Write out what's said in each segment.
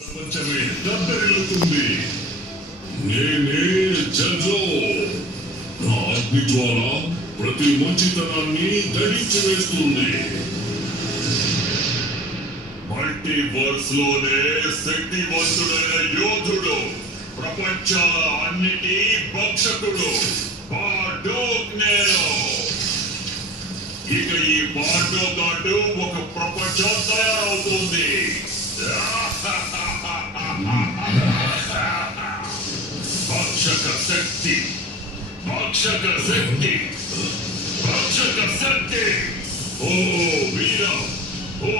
ప్రపంచమే దద్దరిల్లుతుంది. నేనే జల్జో. నా అగ్ని జ్వాల ప్రతి మంచితనాన్ని దడించి వేస్తుంది. మల్టీవర్స్ లోనే శక్తివంతుడైన యోధుడు, ప్రపంచాల అన్నిటి భక్షకుడు బార్డోక్ నేను. ఇక ఈ బార్డోక్ అంటూ ఒక ప్రపంచం తయారవుతుంది. భక్షక శక్తి, భక్షక శక్తి, భక్షక శక్తి. ఓ వీరం, ఓ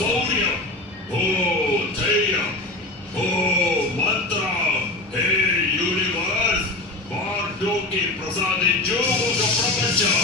శౌర్యం, ఓ ధైర్యం, ఓ మంత్రం. హే యూనివర్స్, బార్డోకి ప్రసాదించు ఒక ప్రపంచం.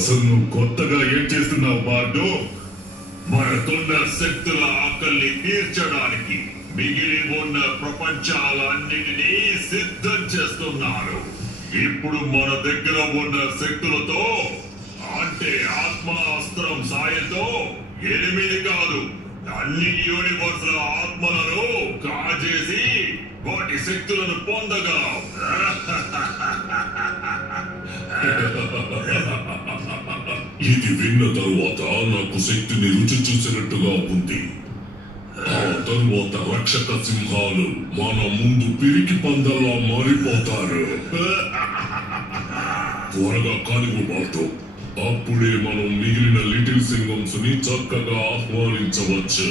అసలు నువ్వు కొత్తగా ఏం చేస్తున్నావు బార్డో? మనకున్న శక్తుల ఆకలిని తీర్చడానికి మిగిలి ఉన్న ప్రపంచాలన్నిటినీ సిద్ధం చేస్తున్నారు. ఇప్పుడు మన దగ్గర ఉన్న శక్తులతో, అంటే ఆత్మాస్త్రం సాయంతో 8 కాదు అన్ని యూనివర్స్ల ఆత్మలను కాజేసి వాటి శక్తులను పొందగలం. ఇది విన్న తరువాత నాకు శక్తిని రుచి చూసినట్టుగా ఉంది. ఆ తరువాత రక్షక సింహాలు మన ముందు పిరికి పందల్లా మారిపోతారు. త్వరగా కానివ్వు బాతో, అప్పుడే మనం మిగిలిన లిటిల్ సింగమ్స్ ని చక్కగా ఆహ్వానించవచ్చు.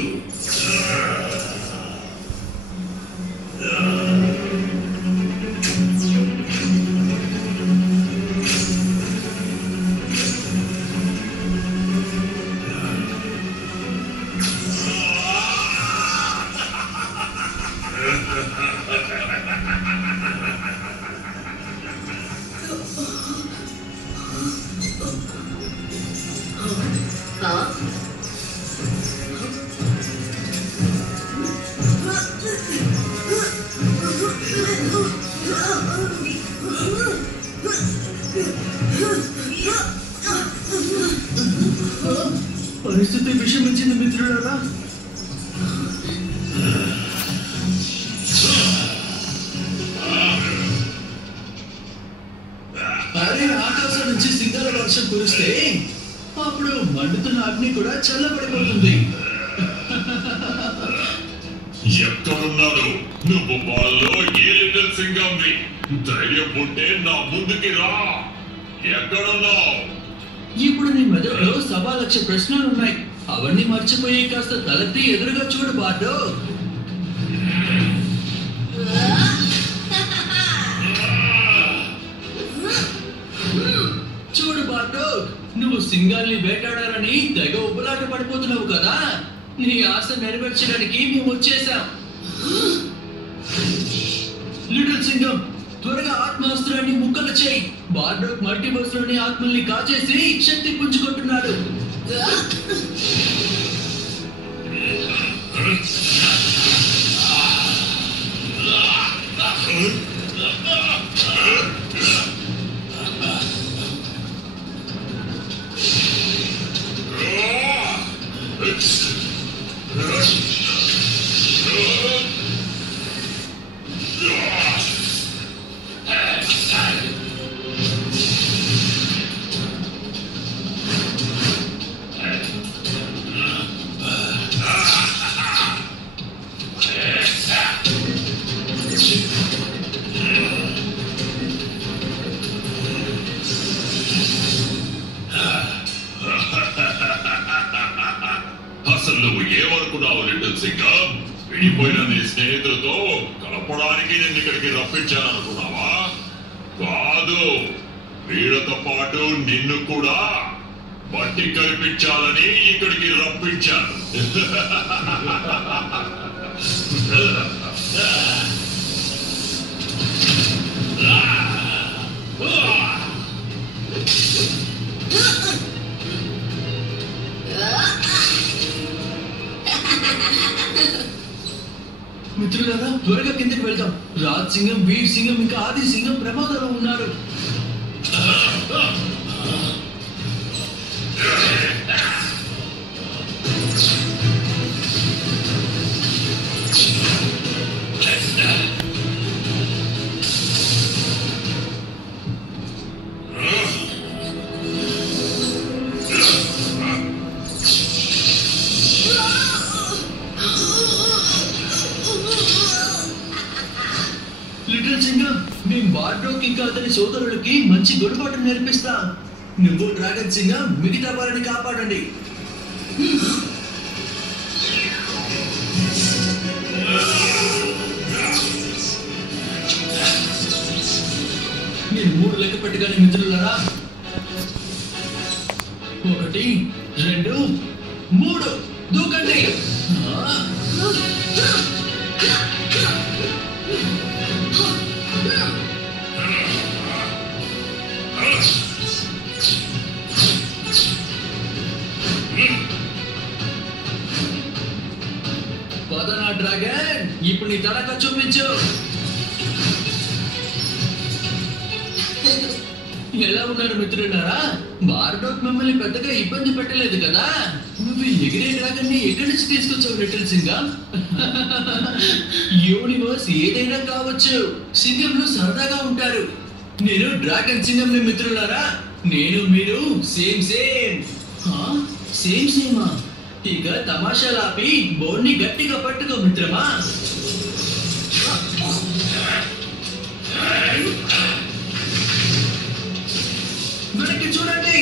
పరిస్థితి విషమించింది మిత్రులారా. అరే, ఆకాశం నుంచి సింగాల వర్షం కురిస్తే అప్పుడు మండుతున్న అగ్ని కూడా చల్లబడిపోతుంది. ఎక్కడున్నాడు నువ్వు? బాల్లో ఏ లిటిల్ సింగంవి? ధైర్యం ఉంటే నా ముందుకి రా. ఎక్కడున్నావు? ఇప్పుడు నీ మెదడులో 1,00,000 ప్రశ్నలు ఉన్నాయి. అవన్నీ మర్చిపోయి కాస్త తలెత్తి ఎదురుగా చూడు బార్డో. చూడు బార్డో, నువ్వు సింగాల్ని వేటాడాలని తెగ ఉబ్బలాట పడిపోతున్నావు కదా. నీ ఆశ నెరవేర్చడానికి మేము వచ్చేసాం. లిటిల్ సింగం, త్వరగా ఆత్మాస్త్రాన్ని ముక్కలు చేయి. బార్డోక్ మల్టీవర్స్ లోని ఆత్మల్ని కాచేసి శక్తి పుంజుకుంటున్నాడు. ఏమనుకున్నావు లిటిల్ సింగం? విడిపోయిన నీ స్నేహితులతో కలపడానికి నేను ఇక్కడికి రప్పించాననుకున్నావా? కాదు, వీళ్ళతో పాటు నిన్ను కూడా బట్టి కల్పించాలని ఇక్కడికి రప్పించాను. మిత్రులారా, త్వరగా కిందకి వెళ్దాం. రాజ్ సింగం, వీర్ సింగం ఇంకా ఆది సింగం ప్రమాదంలో ఉన్నారు. లిటిల్ సింగం, మేము బార్డోక్ ఇంకా అతని సోదరులకి మంచి గుణపాఠం నేర్పిస్తాం. నువ్వు డ్రాగన్ సింగం మిగతా వారిని కాపాడండి. నేను 3 లెక్క పెట్టగానే మిత్రులారా, 1 2 3 దూకండి. పదనా డ్రాగన్, ఇప్పుడు నీ తడక చూపించు. ఎలా ఉన్నారు మిత్రులారా? బార్డోక్ మిమ్మల్ని పెద్దగా ఇబ్బంది పెట్టలేదు కదా? నువ్వు ఎగిరే డ్రాగన్ ని ఎక్కడి నుంచి తీసుకొచ్చావు లిటిల్ సింగం? యూనివర్స్ ఏదైనా కావచ్చు, సింగంలు సరదాగా ఉంటారు. నేను డ్రాగన్ సింగం ని మిత్రులారా. నేను మీరు సేమ్ సేమా? ఇక తమాషాలాపి బోర్ని గట్టిగా పట్టుకో మిత్రమా. వెనక్కి చూడండి.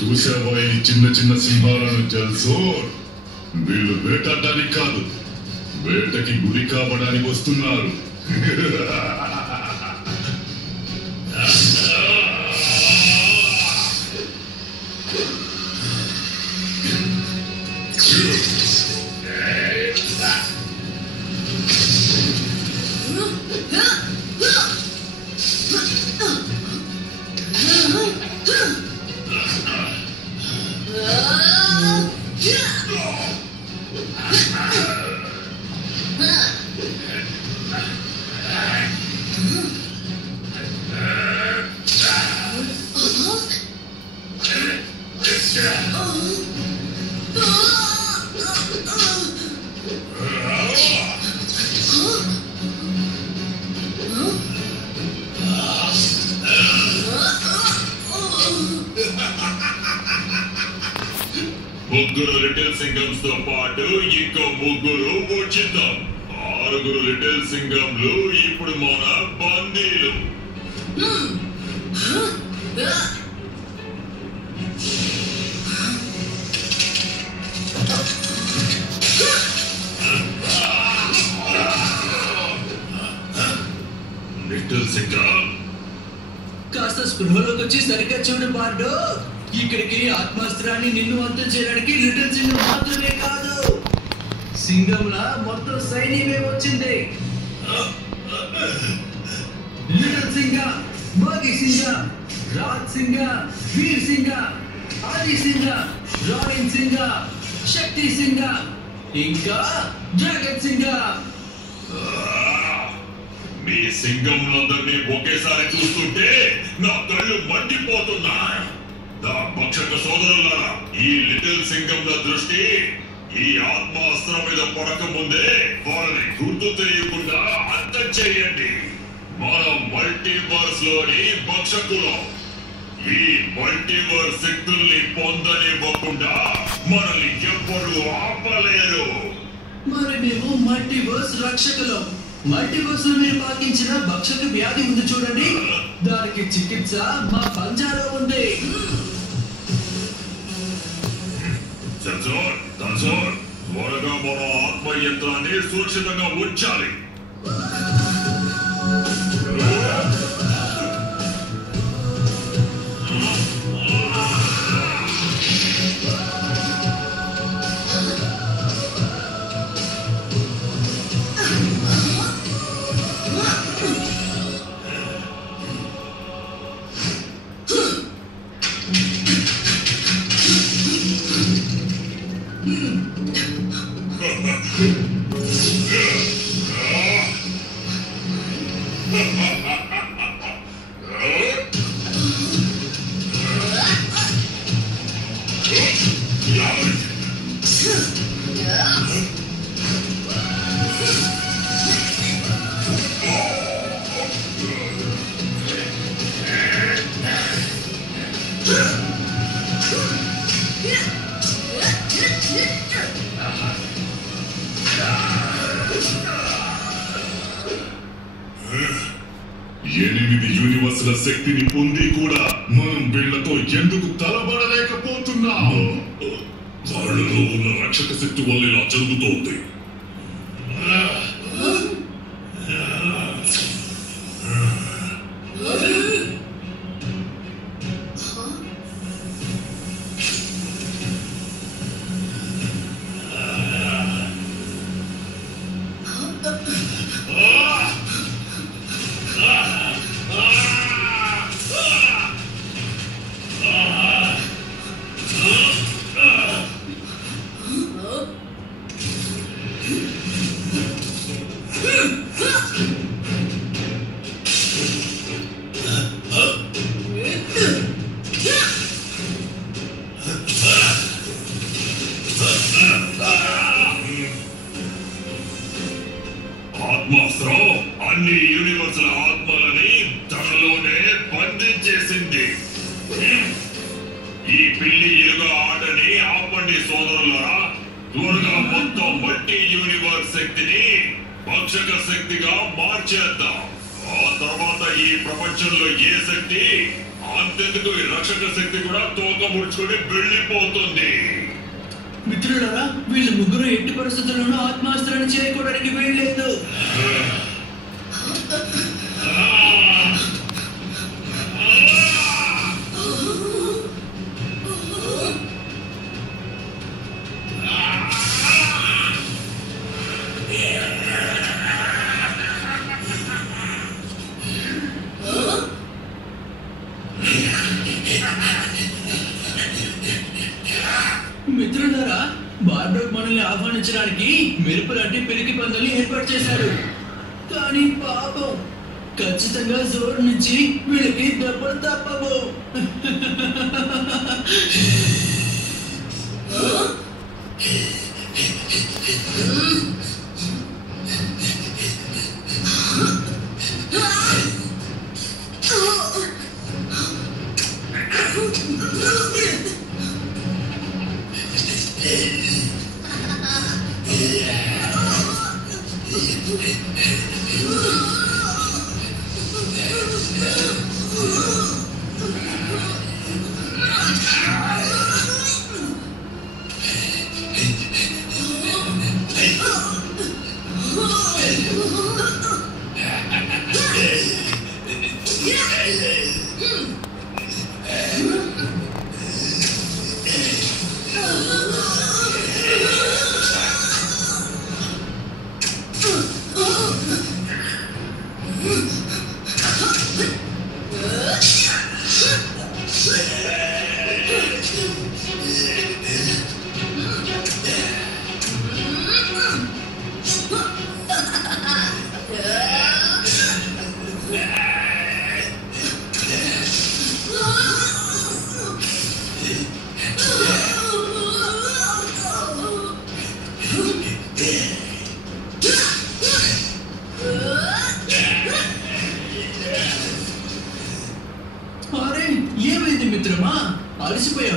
చూసావా ఈ చిన్న చిన్న సింహాలను జల్సోర్? వీళ్ళు వేటాడడానికి కాదు, వేటకి గురి కావడానికి వస్తున్నారు. ముగ్గురు లిటిల్ సింగమ్స్ తో పాటు ఇంకో 3 ఉచితం. 6 లిటిల్ సింగంలు ఇప్పుడు మన బందీలు. లిటిల్ సింగం, కాస్త స్పృహలోకి వచ్చి సరిగ్గా చూడు బార్డోక్. ఇక్కడికి ఆత్మాస్త్రాన్ని నిన్ను అంతం చేయడానికి లిటిల్ సింగం మాత్రమే కాదు, సింగంలా మొత్తం సైన్యమే వచ్చింది. లిటిల్ సింగం, బాగి సింగం, రాజ్ సింగం, వీర్ సింగం, ఆది సింగం, రాయన్ సింగం, శక్తి సింగం ఇంకా డ్రాగన్ సింగం. మీ సింగంలందరినీ ఒకేసారి చూస్తుంటే నా కళ్ళు మండిపోతున్నాయి. నా భక్షక సోదరులారా, ఈ లిటిల్ సింగంల దృష్టి ఈ ఆత్మాస్త్రం మీద పడక ముందే వాళ్ళని గుర్తు తెలియకుండా అంతం చేయండి. మనం మల్టీవర్స్ లోని భక్షకులం. ఈ మల్టీవర్స్ శక్తుల్ని పొందనివ్వకుండా మనల్ని ఎవ్వరూ ఆపలేరు. మరి మేము మల్టీవర్స్ రక్షకులం. మల్టీవర్స్ లో మీరు పాటించిన భక్షక వ్యాధి ఉంది చూడండి, దానికి చికిత్స మా పంజాలో ఉంది. త్వరగా మన ఆత్మయంత్రాన్ని సురక్షితంగా ఉంచాలి. ఎనిమిది యూనివర్సుల శక్తిని పొంది కూడా మనం వీళ్లతో ఎందుకు తలబడలేకపోతున్నాము? వాళ్ళలో ఉన్న రక్షక శక్తి వల్ల ఇలా జరుగుతోంది. ఆత్మాస్త్రం అన్ని యూనివర్సుల ఆత్మలని తనలోనే బంధించేసింది. ఈ పిల్లి ఎలుగ ఆటని ఆపండి సోదరులారా. త్వరగా మొత్తం మల్టీ యూనివర్స్ శక్తిని భక్షక శక్తిగా మార్చేద్దాం. ఆ తర్వాత ఈ ప్రపంచంలో ఏ శక్తి అంతెందుకు ఈ రక్షక శక్తి కూడా తోక ముడుచుకొని వెళ్ళిపోతుంది. మిత్రులారా, వీళ్ళు ముగ్గురు ఎట్టి పరిస్థితుల్లోనూ ఆత్మాస్త్రాన్ని చేయకూడడానికి వీల్లేదు. మిత్రులారా, బార్డోక్ మనల్ని ఆహ్వానించడానికి మెరుపు లాంటి పెరిగి పందుల్ని ఏర్పాటు చేశారు. కానీ పాపం, ఖచ్చితంగా జోర్ నుంచి వీళ్ళకి దెబ్బలు తప్పవు.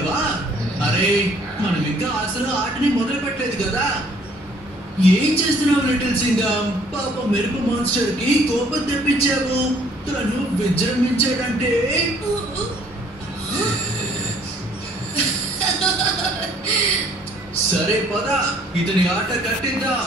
వచ్చావా? అరే మనం ఇంకా అసలు ఆటని మొదలు పెట్టలేదు కదా. ఏం చేస్తున్నావు లిటిల్ సింగం? పాప మెరుపు మాన్స్టర్ కి కోపం తెప్పించావు. తను విజృంభించాడంటే సరే పద, ఇతని ఆట కట్టిద్దాం.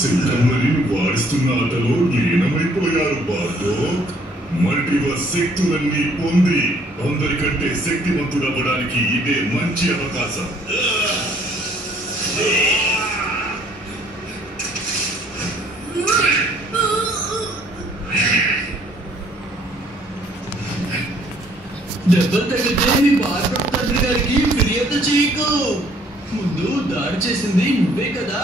సింగమని వాడిస్తున్న ఆటలో లీనమైపోయారు బార్డోక్. మల్టీవర్స్ శక్తులన్నీ పొంది అందరికంటే శక్తివంతుడవ్వడానికి ఇదే మంచి అవకాశం. దెబ్బలు తగ్గితే మీ బార్డోక్ తండ్రి గారికి ఫిర్యాదు చేయకు. ముందు దాడి చేసింది నువ్వే కదా.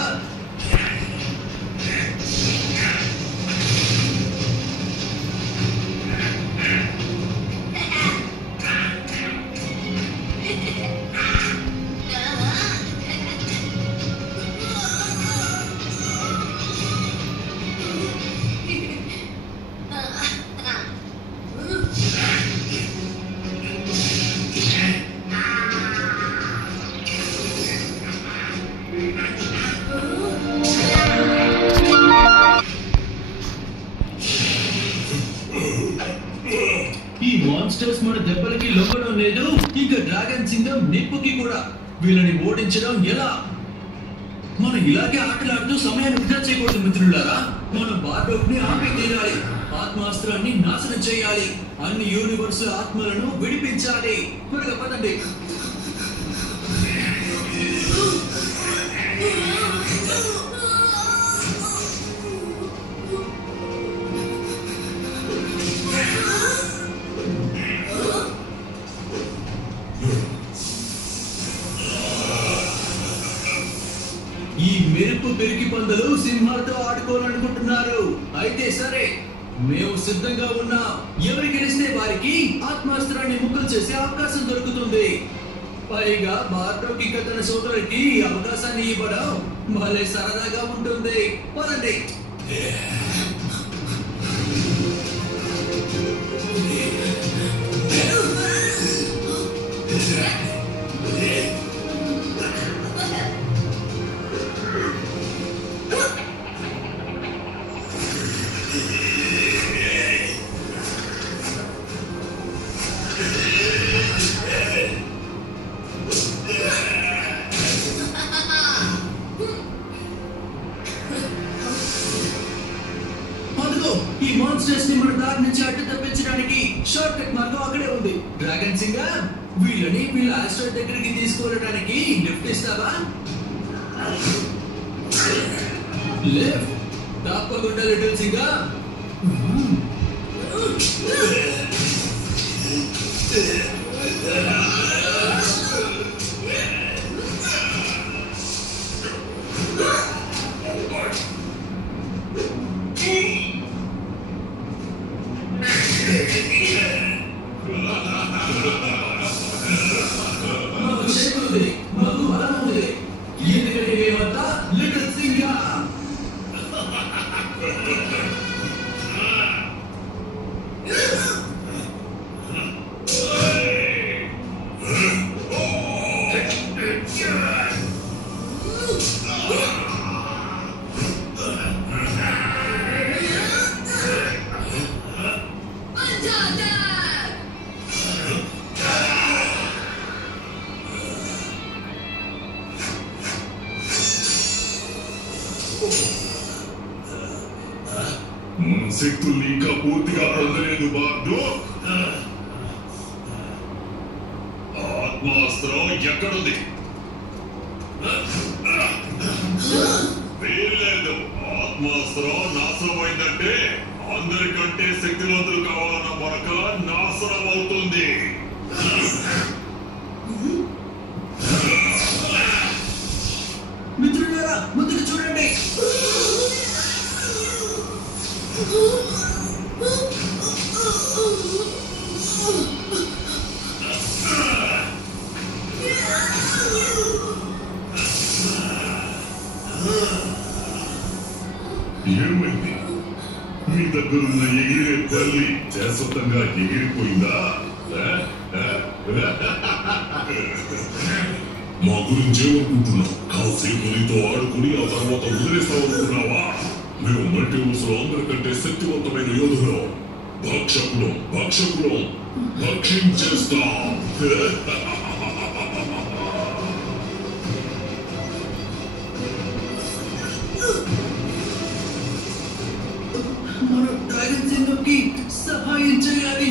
ఈ మాన్స్టర్స్ మన దెబ్బలకి లొంగడం లేదు, ఇంకా డ్రాగన్ సింగం నిప్పుకి కూడా. వీళ్ళని ఓడించడం ఎలా? మనం ఇలాగే ఆటలాడుతూ సమయాన్ని వృధా చేయకూడదు మిత్రులారా. మనం బార్డోక్ ని ఆపి తీరాలి. ఆత్మాస్త్రాన్ని నాశనం చేయాలి. అన్ని యూనివర్స్ ఆత్మలను విడిపించాలి. త్వరగా పదండి. ఈ మెరుపు పెరిగి పందులు సింహాలతో ఆడుకోవాలనుకుంటున్నారు. అయితే సరే, మేము సిద్ధంగా ఉన్నాం. ఎవరు గెలిస్తే వారికి ఆత్మాస్త్రాన్ని ముక్కలు చేసే అవకాశం దొరుకుతుంది. పైగా బార్డోక్ ఇంకా తన సోదరుడికి అవకాశాన్ని ఇవ్వడం భలే సరదాగా ఉంటుంది. పదండి. ఈ మాన్స్టర్స్ ని మన దారి నుంచి అడ్డు తప్పించడానికి షార్ట్ కట్ మార్గం అక్కడే ఉంది. డ్రాగన్ సింగర్, వీళ్ళని వీళ్ళ ఆస్ట్రాయిడ్ దగ్గరికి తీసుకువెళ్ళడానికి లిఫ్ట్ ఇస్తావా? లిఫ్ట్ తప్పకుండా లిటిల్ సింగర్. ఎందుకంటే మేమంతా లిటిల్ సింగర్. మన శక్తుల్ని ఇంకా పూర్తిగా పొందలేదు బార్డోక్. ఆత్మాస్త్రం ఎక్కడుంది? వీల్లేదు. ఆత్మాస్త్రం నాశనం అయిందంటే అందరికంటే శక్తివంతులు కావాలన్న మొరక నాశనం అవుతుంది. మిత్రులారా ఏమైంది? మీ దగ్గరున్న ఎగిరే బల్లి శాశ్వతంగా ఎగిరిపోయిందా? మా గురించి ఏమనుకుంటున్నావు? కాసేపు నీతో ఆడుకుని ఆ తర్వాత వదిలేస్తామనుకున్నావా? మేము మల్టీవర్స్ లో అందరికంటే శక్తివంతమైన యోధులు. భక్షకులం భక్షించేస్తాం. మనం డ్రాగన్ సింగంకి సహాయం చేయాలి.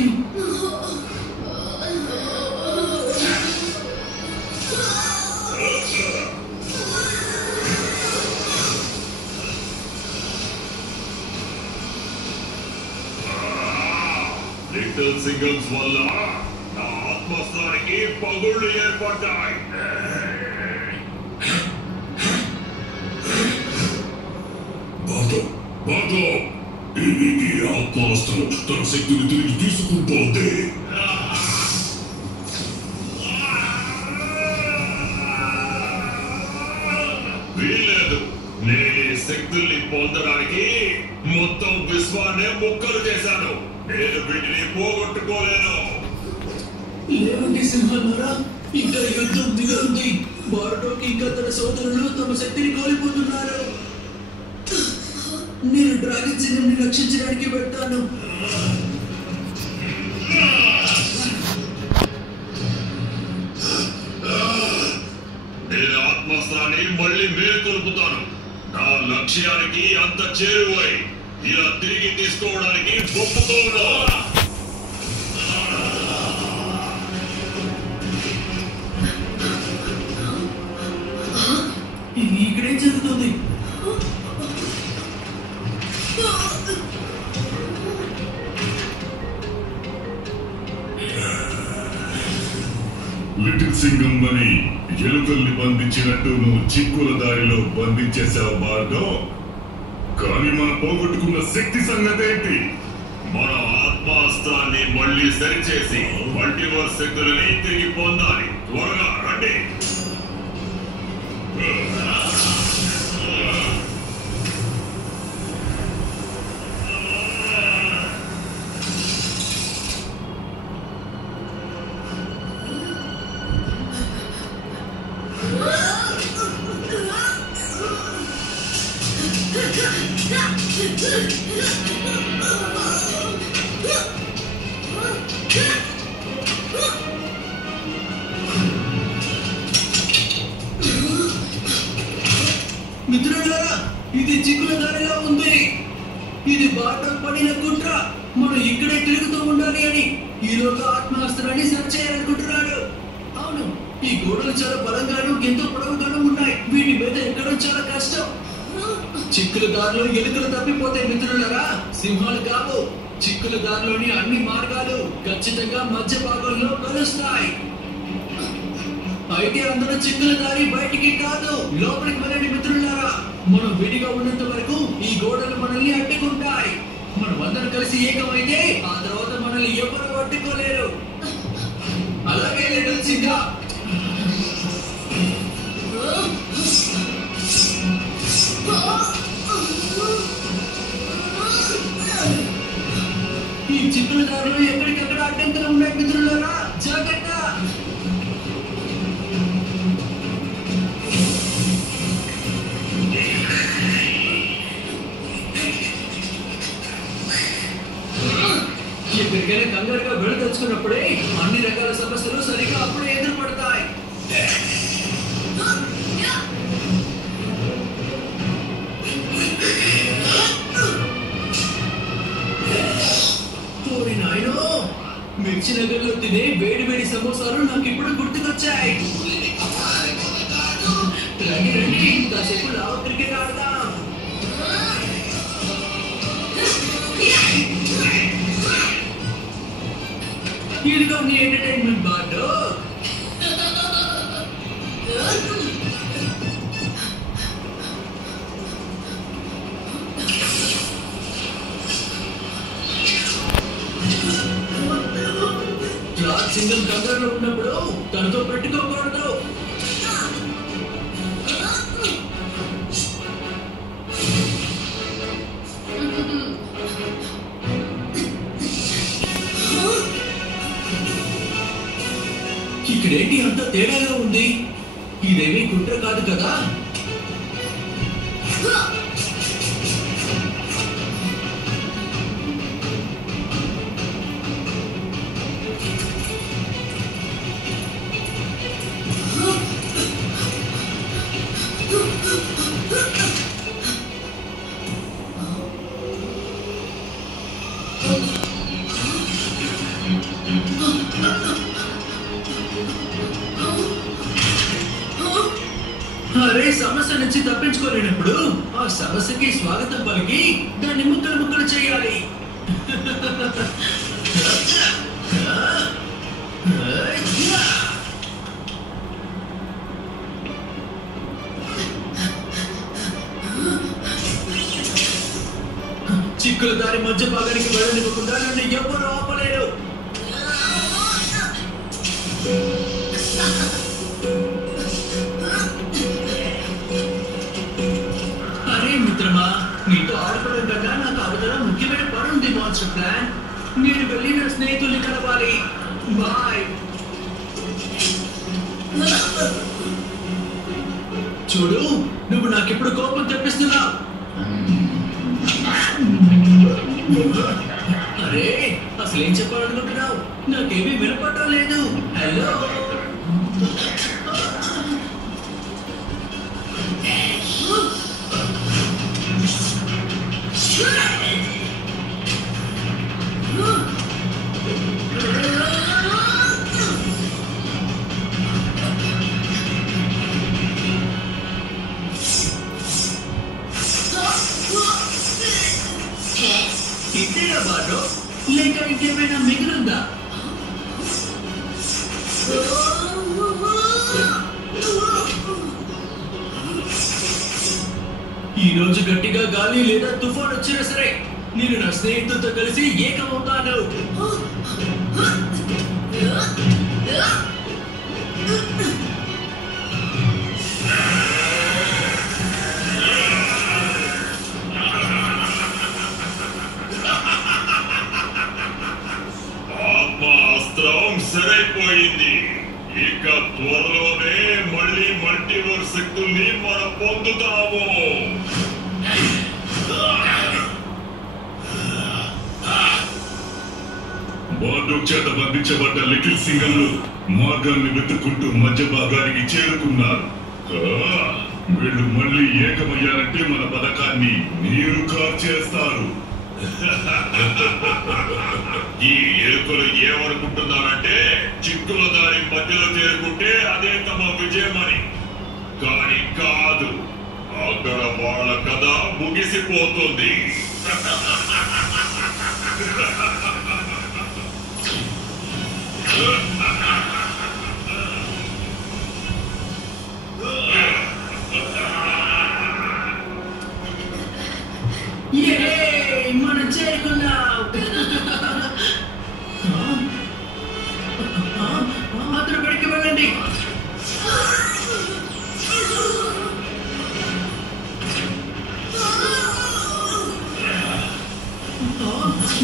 లిటిల్ సింగమ్స్ వల్ల నా ఆత్మస్థానికి పగుళ్ళు ఏర్పడ్డాయి. ఈ ఆత్మాస్త్రం తన శక్తిని తిరిగి తీసుకుంటోంది. వీల్లేదు. నేను ఈ శక్తుల్ని పొందడానికి మొత్తం విశ్వాన్ని ముక్కలు చేశాను. నేను వీటిని పోగొట్టుకోలేను. లేవండి సింహాలారా, ఇంకా యుద్ధం మిగులుంది. బార్డోకి ఇంకా తన సోదరులు తమ శక్తిని కోల్పోతున్నారు. నేను డ్రాగన్ సింగంని రక్షించడానికి వెళ్తాను. నేను ఆత్మస్త్రాన్ని మళ్ళీ మేలుకొల్పుతాను. నా లక్ష్యానికి అంత చేరువై ఇలా తిరిగి తీసుకోవడానికి ఒప్పుకోను. ఇక్కడేం జరుగుతుంది? లిటిల్ సింగం అని ఎలుకల్ని బంధించినట్టు నువ్వు చిక్కుల దారిలో బంధించేశావు బార్డో. కానీ మనం పోగొట్టుకున్న శక్తి సంగతి ఏంటి? మన ఆత్మాస్త్రాన్ని మళ్ళీ సరిచేసి మల్టీవర్స్ శక్తులని తిరిగి పొందాలి. త్వరగా రండి. మిత్రులారా, ఇది చిక్కుల దారిలో ఉంది. ఇది బార్డో పడిన కుట్ర. మనం ఇక్కడే తిరుగుతూ ఉండాలి అని ఈలోగా ఆత్మాస్త్రాన్ని సర్చ్ చేయాలనుకుంటున్నాడు. అవును, ఈ గోడలు చాలా బలంగాను ఎంతో పొడవుగాను ఉన్నాయి. వీటి మీద ఎక్కడం చాలా కష్టం. చిక్కుల దారిలో ఎలుకలు తప్పిపోతే మిత్రులారా, సింహాలు కావు. చిక్కుల దారిలోని అన్ని మార్గాలు ఖచ్చితంగా మధ్య భాగంలో కలుస్తాయి. అయితే అందరూ చిక్కుల దారి బయటికి కాదు, లోపలికి వెళ్ళండి మిత్రులారా. మనం విడిగా ఉన్నంత వరకు ఈ గోడలు మనల్ని అడ్డుకుంటాయి. మనం అందరం కలిసి ఏకమైతే ఆ తర్వాత మనల్ని ఎవరు అడ్డుకోలేరు. అలాగే లిటిల్ సింగా. ఈ చిక్కుల దారిలో ఎక్కడికెక్కడ అడ్డంకులు ఉన్నాయి మిత్రులారా, జాగ్రత్త. ఎక్కడికైనా కంగారుగా వెళ్ళదలుచుకున్నప్పుడే అన్ని రకాల సమస్యలు సరిగ్గా అప్పుడే ఎదురుపడతాయి. మిర్చి నగర్లో తినే వేడి వేడి సమోసాలు నాకు ఇప్పుడు గుర్తుకొచ్చాయి. రండి రండి, కాసేపు లావు క్రికెట్ ఆడదాం. ఇదిగో మీ ఎంటర్టైన్మెంట్ బార్డో. సింగం కంగారులో ఉన్నప్పుడు తనతో పెట్టుకోకూడదు. ఇక్కడేంటి అంత తేడాగా ఉంది? ఇదేమీ కుట్ర కాదు కదా? అరే, సమస్య నుంచి తప్పించుకోలేనప్పుడు ఆ సమస్యకి స్వాగతం పలికి దాన్ని ముక్కలు ముక్కలు చేయాలి. చిక్కుల దారి మధ్య భాగానికి వెళ్ళనివ్వకుండా నన్ను ఎవరు ఆపలేరు. అరే మిత్రమా, నీతో ఆడుకోవడం కన్నా నాకు అవతల ముఖ్యమైన పని ఉంది. మాస్టర్ ప్లాన్, నేను వెళ్ళి నా స్నేహితుల్ని కలవాలి. బాయ్. చూడు, నువ్వు నాకెప్పుడు కోపం తెప్పిస్తున్నావు. అరే, అసలు ఏం చెప్పాలనుకుంటున్నావు? నాకేమీ వినపడటం లేదు. హలో, ఇంతేనా బాటో, లేక ఇంకేమైనా మిగిలిందా? ఈ రోజు గట్టిగా గాలి లేదా తుఫాన్ వచ్చినా సరే నేను నా స్నేహితులతో కలిసి ఏకమవుతాను. సరైపోయింది. ఇక త్వరలోనే మళ్ళీ మల్టీవర్స్ శక్తుల్ని మనం పొందుతాము. బాండూక్ చేత బంధించబడ్డ లిటిల్ సింగంలు మార్గాన్ని వెతుక్కుంటూ మధ్య భాగానికి చేరుకున్నారు. వీళ్ళు మళ్ళీ ఏకమయ్యారంటే మన పథకాన్ని నీరు కార్చేస్తారు. ఈ ఎరుకలు ఏమనుకుంటున్నారంటే చిక్కుల దారి మధ్యలో చేరుకుంటే అదే తమ విజయమని. కానీ కాదు, అక్కడ వాళ్ళ కథ ముగిసిపోతుంది. మనం చేరుకున్నాం. అతను బడికి వెళ్ళండి.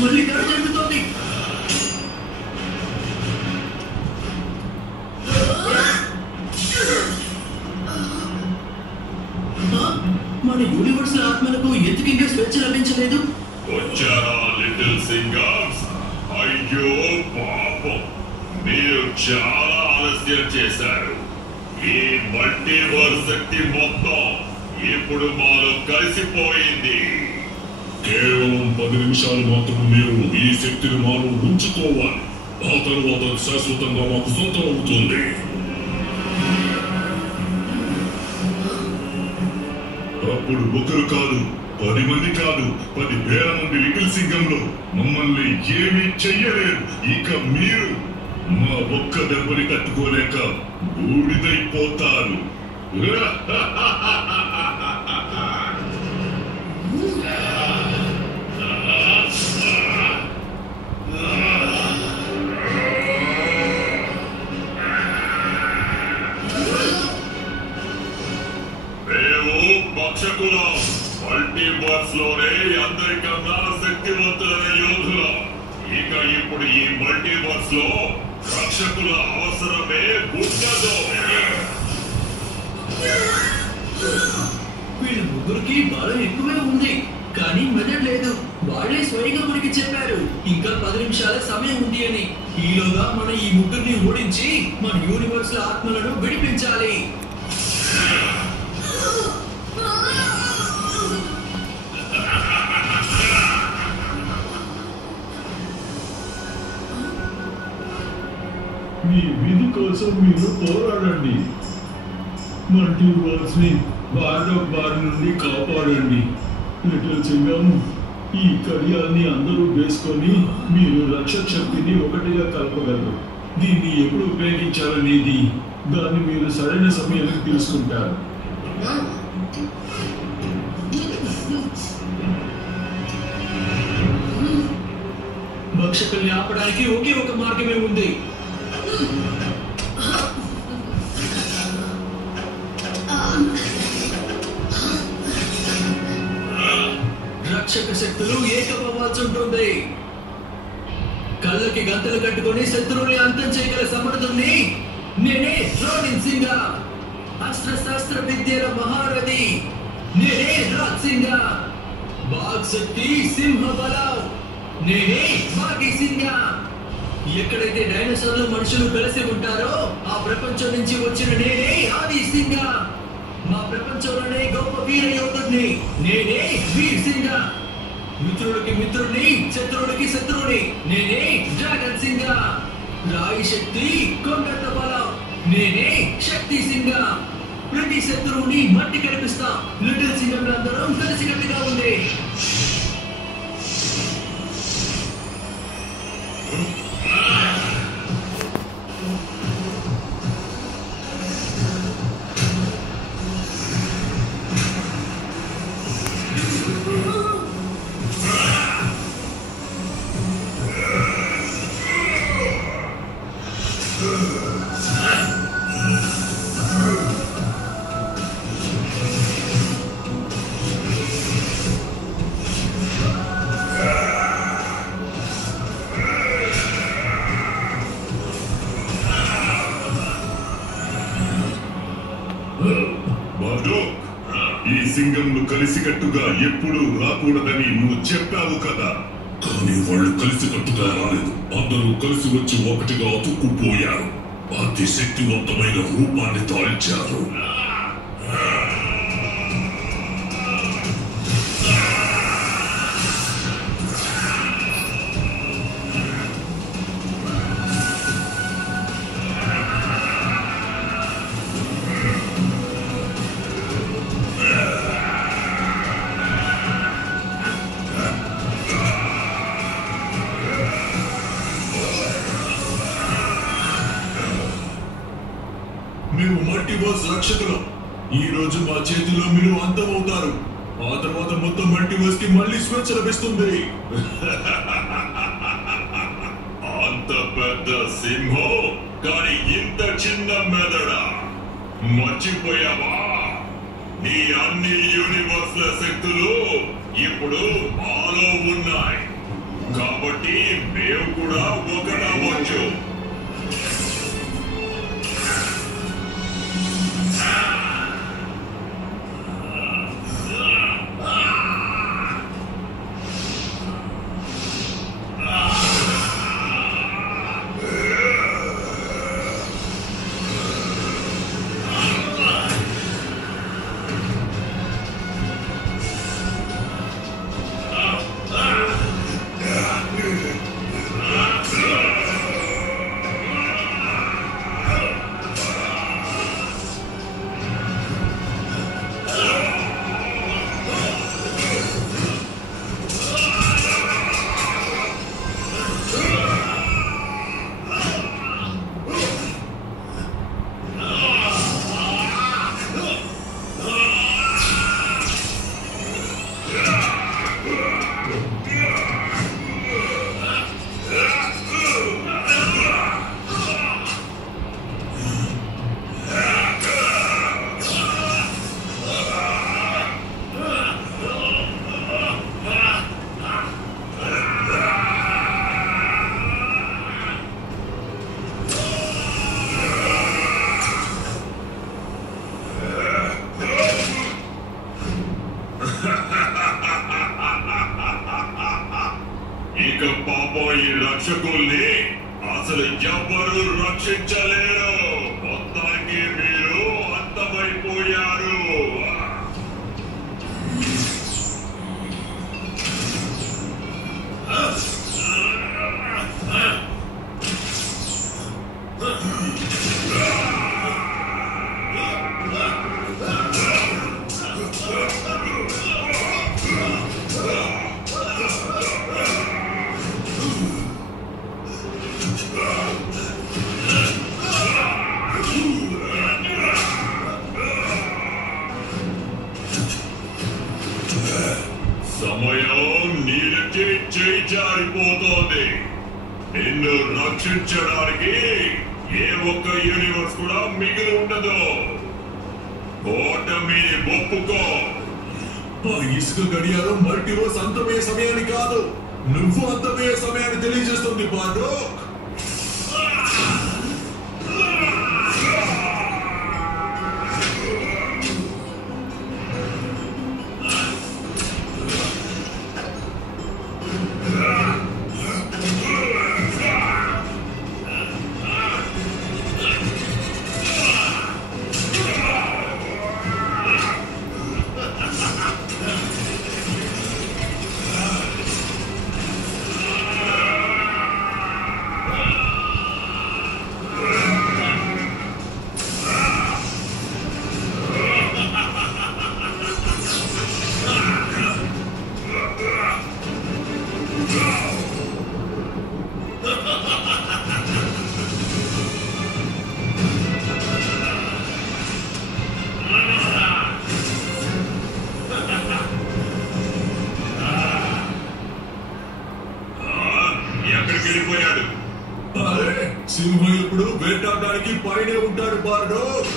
మళ్ళీ దాడి జరుగుతోంది. మన యూనివర్స్ ఆత్మలకు ఎందుకు ఇంకా స్వేచ్ఛ లభించలేదు? వచ్చారా లిటిల్ సింగర్స్? అయ్యో పాపం, మీరు చాలా ఆలస్యం చేశారు. ఈ మల్టీవర్స్ శక్తి మొత్తం ఇప్పుడు మాలో కలిసిపోయింది. కేవలం 10 నిమిషాలు మాత్రం మీరు ఈ శక్తిని మాలో ఉంచుకోవాలి. ఆ తర్వాత శాశ్వతంగా మాకు సొంతం అవుతుంది. అప్పుడు ఒకరు కాదు, 10 మంది కాదు, 10,000 మంది లిటిల్ సింగంలో మమ్మల్ని ఏమీ చెయ్యలేరు. ఇక మీరు మా ఒక్క దెబ్బని తట్టుకోలేక బూడిదైపోతారు. పక్షకులం, మల్టీవర్స్ లోనే అందరికన్నా శక్తివంతులైన యోధులం. ఇక ఇప్పుడు ఈ మల్టీవర్స్ లో రక్షకుల అవసరమే ఉండదు. వీళ్ళ ముగ్గురికి బలం ఎక్కువే ఉంది, కానీ మెదడు లేదు. వాళ్ళే స్వయంగా మనకి చెప్పారు ఇంకా 10 నిమిషాల సమయం ఉంది అని. ఈలోగా మనం ఈ ముగ్గురిని ఓడించి మన యూనివర్స్ లో ఆత్మలను విడిపించాలి. మీ విధి కోసం మీరు పోరాడండి. మల్టీవర్స్ ని బార్డోక్ బారి నుండి కాపాడండి. లిటిల్ సింగం, ఈ కడియాల్ని అందరూ వేసుకొని మీరు రక్షక శక్తిని ఒకటిగా కలపగలరు. దీన్ని ఎప్పుడు ఉపయోగించాలనేది దాన్ని మీరు సరైన సమయానికి తెలుసుకుంటారు. భక్షకుల్ని ఆపడానికి ఒకే ఒక మార్గమే ఉంది. రక్షక శక్తులు ఏకమవ్వాల్సి ఉంటుంది. కళ్ళకి గంతలు కట్టుకొని శత్రువుని అంతం చేయగల సమర్థుల్ని నేనే రోనిన్ సింగ. అస్త్రశాస్త్ర విద్యల మహారథి నేనే రాజ్ సింగ. బాగ్ శక్తి సింహ బలం నేనే బాగి సింగ. ఎక్కడైతే డైనోసార్లు మనుషులు కలిసి ఉంటారో ఆ ప్రపంచం నుంచి వచ్చిన నేనే ఆది సింగ. మా ప్రపంచంలోనే గొప్ప వీర యోధుడిని నేనే వీర్ సింగ. మిత్రుడికి మిత్రుడిని, శత్రువుడికి శత్రువుని నేనే డ్రాగన్ సింగ. రాయి శక్తి కొండంత బలం నేనే శక్తి సింగ. ప్రతి శత్రువుని మట్టి కనిపిస్తా. లిటిల్ సింగం అందరం కలిసికట్టుగా ఉంది. బార్డోక్, ఈ సింగంలు కలిసికట్టుగా ఎప్పుడూ రాకూడదని నువ్వు చెప్పావు కదా. కానీ వాళ్ళు కలిసికట్టుగా రాలేదు. అందరూ కలిసి వచ్చి ఒకటిగా అతుక్కుపోయారు. అతి శక్తివంతమైన రూపాన్ని తాల్చారు. మేము మల్టీవర్స్ రక్షకులు. ఈ రోజు మా చేతిలో మీరు అంతమవుతారు. ఆ తర్వాత మొత్తం మల్టీవర్స్ కి మళ్ళీ స్వేచ్ఛ లభిస్తుంది. అంత పెద్ద సింహం కానీ ఇంత చిన్న మెదడా? మర్చిపోయావా? నీ అన్ని యూనివర్స్ల శక్తులు ఇప్పుడు మాలో ఉన్నాయి. కాబట్టి మేము కూడా ఒకటవచ్చు. ఇక పాపం ఈ రక్షకుల్ని అసలు ఎవరు రక్షించలేరు. మొత్తానికి మీరు అంతమైపోయారు. సమయం నీళ్ళకి చేయి జారిపోతోంది. నిన్ను రక్షించడానికి ఏ ఒక్క యూనివర్స్ కూడా మిగిలి ఉండదు. ఓటమిని ఒప్పుకో. ఆ ఇసుక గడియారం మల్టీవర్స్ అంతమయ్యే సమయాన్ని కాదు, నువ్వు అంతమయ్యే సమయాన్ని తెలియజేస్తుంది బార్డోక్. సింహం ఎప్పుడు వేటాడడానికి పైనే ఉంటాడు బార్డోక్.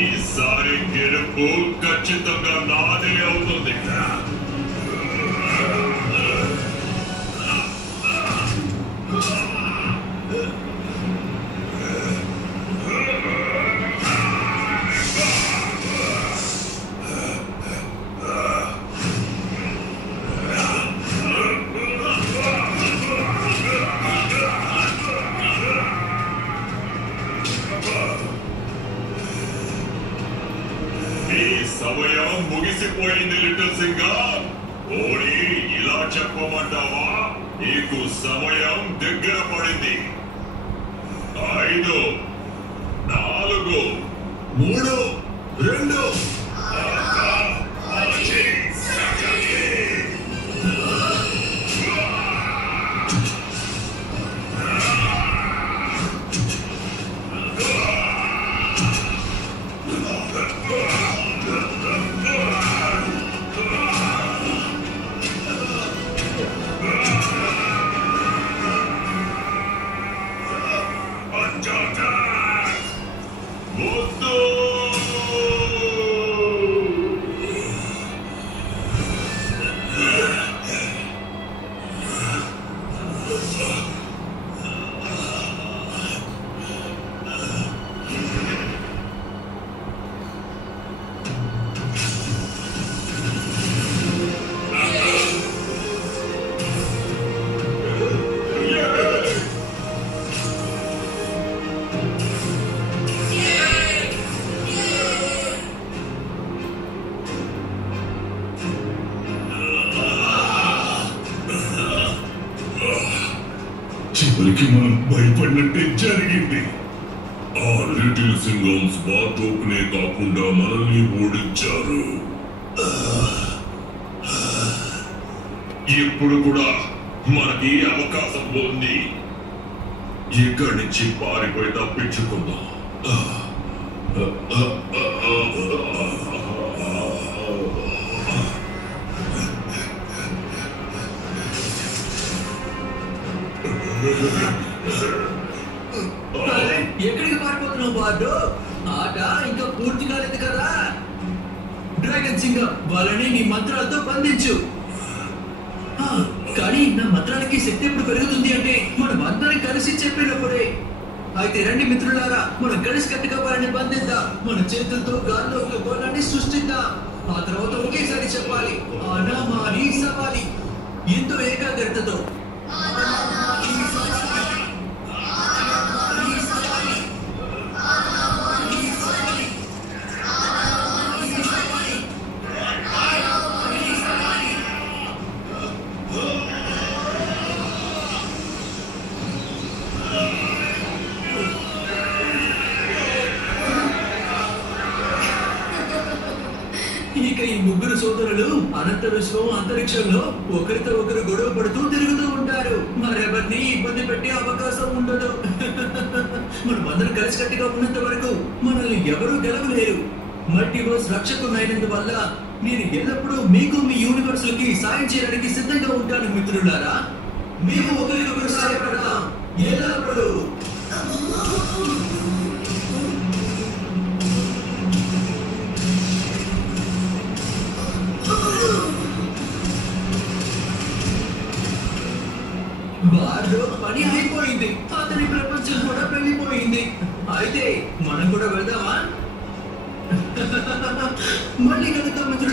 ఈసారి గెలుపు ఖచ్చితంగా నాదే అవుతుంది. సమయం ముగిసిపోయింది లిటిల్ సింగర్. ఓడి ఇలా చెప్పమంటావా? నీకు సమయం దగ్గర పడింది. 5 4 3 2 చివరికి మనం భయపడినట్టే జరిగింది. ఆ లిటిల్ సింగమ్స్ బార్డోక్ నే కాకుండా మనల్ని ఓడించారు. ఇప్పుడు కూడా మనకి అవకాశం ఉంది. ఇక్కడి నుంచి పారిపోయి తప్పించుకుందాం. ఎక్కడికి పారిపోతున్నావు బార్డోక్? ఆ ఆట ఇంకా పూర్తి కాలేదు కదా. డ్రాగన్ సింగం వాళ్ళని నీ మంత్రాలతో బంధించు. కానీ నా మంత్రాలకి శక్తి ఎప్పుడు పెరుగుతుంది అంటే మనం అందరం కలిసి చెప్పినప్పుడే. అయితే రండి మిత్రులారా, మనం కలిసికట్టుగా వారిని బంధిద్దాం. మన చేతులతో గాల్లో ఒక గోళాన్ని సృష్టిద్దాం. ఆ తర్వాత ఒకేసారి చెప్పాలి, అనామాని సవాలి. ఎంతో ఏకాగ్రతతో ఇక ఈ ముగ్గురు సోదరులు అనంత విశ్వం అంతరిక్షంలో ఒకరితో ఒకరు గొడవ పడుతూ తిరుగుతూ ఉంటారు. మరెవరిని ఇబ్బంది పెట్టే అవకాశం ఉండదు. మనం అందరం కలిసికట్టుగా ఉన్నంత వరకు మనల్ని ఎవరూ గెలవలేరు. మల్టీవర్స్ రక్షకునైనందువల్ల నేను ఎల్లప్పుడూ మీకు మీ యూనివర్స్ లకి సాయం చేయడానికి సిద్ధంగా ఉంటాను మిత్రులారా. మేము ఒకరికొకరు సహాయపడతాం ఎల్లప్పుడూ. బార్లో పని అయిపోయింది, అతని ప్రపంచం కూడా వెళ్ళిపోయింది. అయితే మనం కూడా వెళ్దామా? మళ్ళీ కలుద్దాం మిత్రులారా.